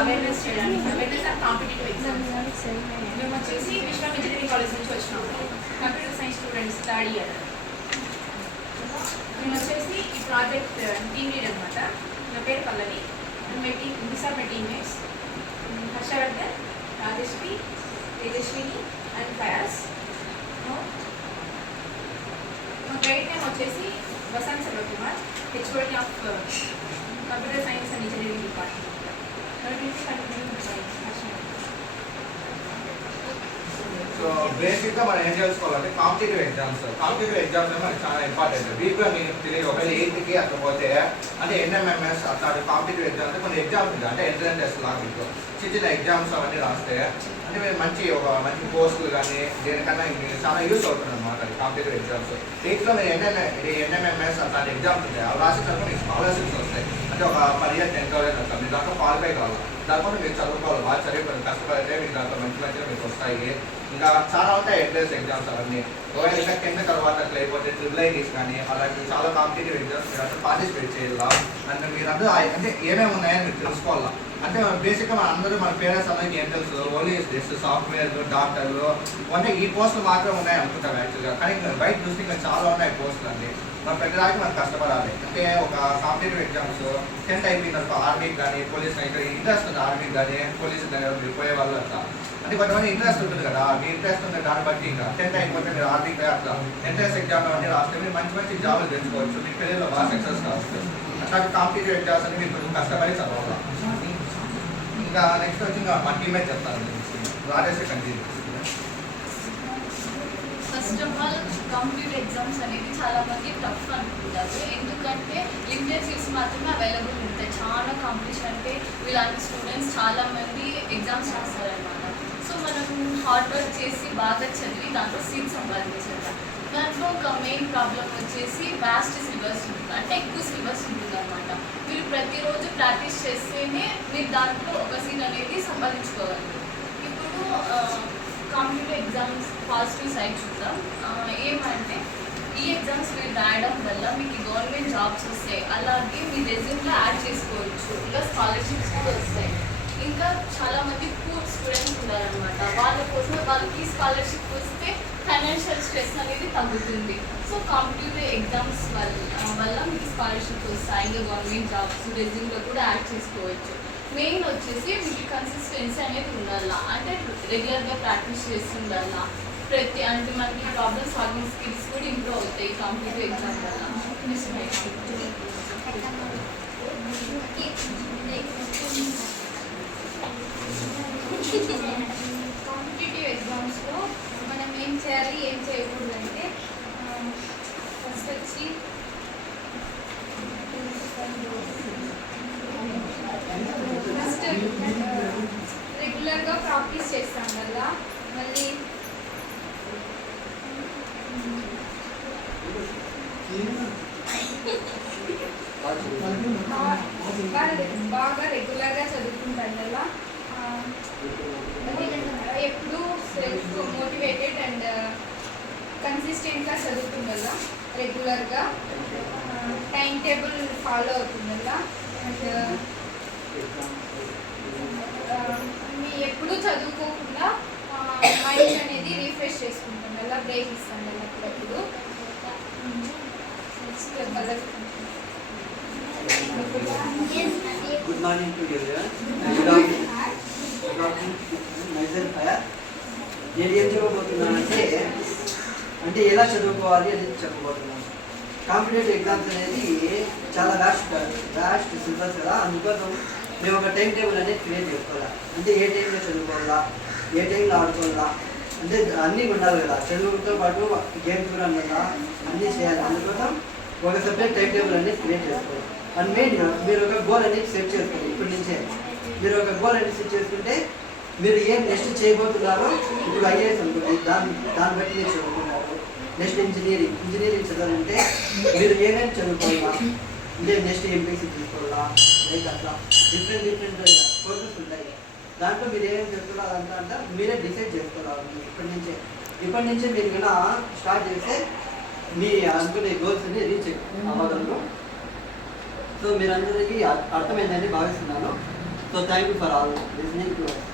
Awareness చేయడానికి awareness and competitive exams. మేము వచ్చేసి విశ్వ ఇంజనీరింగ్ కాలేజ్ నుంచి వచ్చినాము, computer science students third year. మేము వచ్చేసి ఈ ప్రాజెక్ట్ టీమ్ లీడ్ అనమాట. నా పేరు Pallavi. These are my teammates Harshavardhan, Rajashree, Tejaswini and Fayaz. మా గైడ్ నేమ్ వచ్చేసి Vasanth Sarvakumar, HOD of computer science and engineering department. So బేసిక్గా మనం ఏం చేసుకోవాలంటే కాంపిటేటివ్ ఎగ్జామ్స్ మనకి చాలా ఇంపార్టెంట్. వీక్గా మీకు తెలియదు, ఒకవేళ 8కి అట్లా పోతే అంటే NMMS అట్లాంటి కాంపిటేటివ్ ఎగ్జామ్స్ అంటే కొన్ని ఎగ్జామ్స్ ఉంటాయి, అంటే ఎంట్రన్స్ టెస్ట్ లాగా మీకు చిన్న ఎగ్జామ్స్ అవన్నీ రాస్తే అంటే మీరు మంచి పోస్టులు కానీ దేనికన్నా చాలా యూస్ అవుతుంది అనమాట కాంపిటేటివ్ ఎగ్జామ్స్. 8లో మీరు NMMS అట్లాంటి ఎగ్జామ్స్ ఉంటాయి, అవి రాసిన తర్వాత మీకు స్కాలర్షిప్స్ వస్తాయి. అంటే ఒక 10,000 10,000 వస్తాయి. మీరు దాంట్లో క్వాలిఫై కావాలి, దాంట్లో మీరు చదువుకోవాలి, బాగా చదివి కష్టపడితే మీకు దాంట్లో మంచిగా మీకు వస్తాయి. ఇంకా చాలా ఉంటాయి ఎంట్రన్స్ ఎగ్జామ్స్ అవన్నీ. ఒకవేళ ఇంకా 10th తర్వాత అట్లా అయిపోతే IIITs కానీ అలాంటి చాలా కాంపిటేటివ్ ఎగ్జామ్స్ మీరు అట్లా పార్టిసిపేట్ చేయాలి. అంటే మీరు అందరూ అంటే ఏమేమి ఉన్నాయని మీరు తెలుసుకోవాలా. అంటే బేసిక్గా మన పేరెంట్స్ అందరికీ ఏం తెలుసు, ఓన్లీ సాఫ్ట్వేర్లు, డాక్టర్లు అంటే ఈ పోస్టులు మాత్రమే ఉన్నాయి అనుకుంటాం యాక్చువల్గా. కానీ బయట చూస్తే ఇంకా చాలా ఉన్నాయి పోస్టులు అండి. మనం పెట్టడానికి మనం కష్టపడాలి. అంటే ఒక కాంపిటేటివ్ ఎగ్జామ్స్ 10th అయిపోయిన తర్వాత ఆర్మీకి కానీ పోలీస్ ఇంట్రెస్ట్ ఉంది, ఆర్మీకి కానీ పోలీసు మీరు పోయే వాళ్ళు అట్లా అంటే కొంతమంది ఇంట్రెస్ట్ ఉంటుంది కదా, మీ ఇంట్రెస్ట్ ఉంది దాన్ని బట్టి ఇంకా 10th అయిపోతే మీరు ఆర్మీకి అట్లా ఎంట్రన్స్ ఎగ్జామ్ అన్నీ రాస్తే మీరు మంచి జాబులు తెచ్చుకోవచ్చు, మీ కెరీర్లో బాగా సక్సెస్ కావచ్చు. అట్లాంటి కాంపిటేటివ్ ఎగ్జామ్స్ అని మీరు కొంచెం కష్టపడి చదవాలి. ఇంకా నెక్స్ట్ వచ్చి ఇంకా మా టీమేట్ చెప్తాను, Rajesh continue. First of all competitive exams అనేది చాలా మంది టఫ్ అనుకుంటారు, ఎందుకంటే లిమిటెడ్ సీట్స్ మాత్రమే అవైలబుల్ ఉంటాయి. చాలా కాంపిటీషన్ అంటే వీళ్ళంటి స్టూడెంట్స్ చాలా మంది ఎగ్జామ్స్ రాస్తారనమాట. సో మనం హార్డ్ వర్క్ చేసి బాగా చదివి దాంట్లో సీట్ సంపాదించాలి. దాంట్లో ఒక మెయిన్ ప్రాబ్లం వచ్చేసి వాస్ట్ సిలబస్ ఉంటుంది, అంటే ఎక్కువ సిలబస్ ఉంటుంది అనమాట. మీరు ప్రతిరోజు ప్రాక్టీస్ చేస్తేనే మీరు దాంట్లో ఒక సీట్ అనేది సంపాదించుకోగలరు. ఇప్పుడు కాంపిటేటివ్ ఎగ్జామ్స్ పాజిటివ్ సైడ్ చూద్దాం. ఏమంటే ఈ ఎగ్జామ్స్ మీరు రాయడం వల్ల మీకు గవర్నమెంట్ జాబ్స్ వస్తాయి, అలాగే మీ రెజ్యూమ్లో యాడ్ చేసుకోవచ్చు, ఇంకా స్కాలర్షిప్స్ కూడా వస్తాయి. ఇంకా చాలామంది పూర్ స్టూడెంట్స్ ఉన్నారనమాట, వాళ్ళ కోసం వాళ్ళకి స్కాలర్షిప్ వస్తే ఫైనాన్షియల్ స్ట్రెస్ అనేది తగ్గుతుంది. సో కాంపిటేటివ్ ఎగ్జామ్స్ వల్ల మీకు స్కాలర్షిప్స్ వస్తాయి, ఇంకా గవర్నమెంట్ జాబ్స్ రెజ్యూమ్లో కూడా యాడ్ చేసుకోవచ్చు. మెయిన్ వచ్చేసి మీకు కన్సిస్టెన్సీ అనేది ఉండాలా, అంటే రెగ్యులర్గా ప్రాక్టీస్ చేస్తుండాలా. అంటే మనకి ప్రాబ్లమ్ సాల్వింగ్ స్కిల్స్ కూడా ఇంప్రూవ్ అవుతాయి కాంపిటేటివ్ ఎగ్జామ్ వల్ల. కాంపిటేటివ్ ఎగ్జామ్స్లో మనం ఏం చేయాలి ఏం చేయకూడదు అంటే ఫస్ట్ వచ్చి రెగ్యులర్గా ప్రాక్టీస్ చేస్తాం కదా, మళ్ళీ బాగా రెగ్యులర్గా చదువుకుంటాం కదా, ఎప్పుడు సెల్ఫ్ మోటివేటెడ్ అండ్ కన్సిస్టెంట్గా చదువుతుండగా, రెగ్యులర్గా టైం టేబుల్ ఫాలో అవుతుండగా, అండ్ మీ ఎప్పుడు చదువుకోకుండా మైండ్ అనేది రీఫ్రెష్ చేసుకుంటాం కదా, బ్రేక్ ఇస్తాం కదా అప్పుడప్పుడు. Good morning to everyone. Myself Faya. నేను ఏం చెప్పబోతున్నానంటే ఎలా చదువుకోవాలి అని చెప్పబోతున్నాను. కాంపిటేటివ్ ఎగ్జామ్స్ అనేది చాలా వ్యాస్ట్ సిలబస్ కదా, అందుకోసం మేము ఒక టైం టేబుల్ అనేది క్రియేట్ చేసుకోవాలి. అంటే ఏ టైంలో చదువుకోవాలా, ఏ టైంలో ఆడుకోవాలా, అంటే అన్నీ ఉండాలి కదా. చదువుతో పాటు గేమ్స్ కూడా ఉండాలా, అన్నీ చేయాలి. అందుకోసం ఒక సపరేట్ టైం టేబుల్ అనేది క్రియేట్ చేసుకోవాలి. అండ్ మెయిన్గా మీరు ఒక గోల్ అనేది సెట్ చేసుకోండి. ఇప్పటి నుంచే మీరు ఒక గోల్ అనేది సెట్ చేసుకుంటే మీరు ఏం నెక్స్ట్ చేయబోతున్నారో, ఇప్పుడు IAS అనుకోండి, దాన్ని బట్టి మీరు చదువుకున్నారు. నెక్స్ట్ ఇంజనీరింగ్ చదవాలంటే మీరు ఏమేమి చదువుకోవాలా, అంటే నెక్స్ట్ MPC తీసుకోవాలా, లైక్ అట్లా డిఫరెంట్ కోర్సెస్ ఉంటాయి. దాంట్లో మీరు ఏమేమి చెప్తున్నారు అదంతా మీరే డిసైడ్ చేసుకోవాలి. ఇప్పటి నుంచే మీరు కన్నా స్టార్ట్ చేస్తే మీ అనుకునే గోల్స్ అన్ని రీచ్ అవ్వగలరు. సో మీరందరికీ అర్థమైందని భావిస్తున్నాను. So thank you for all listening to us.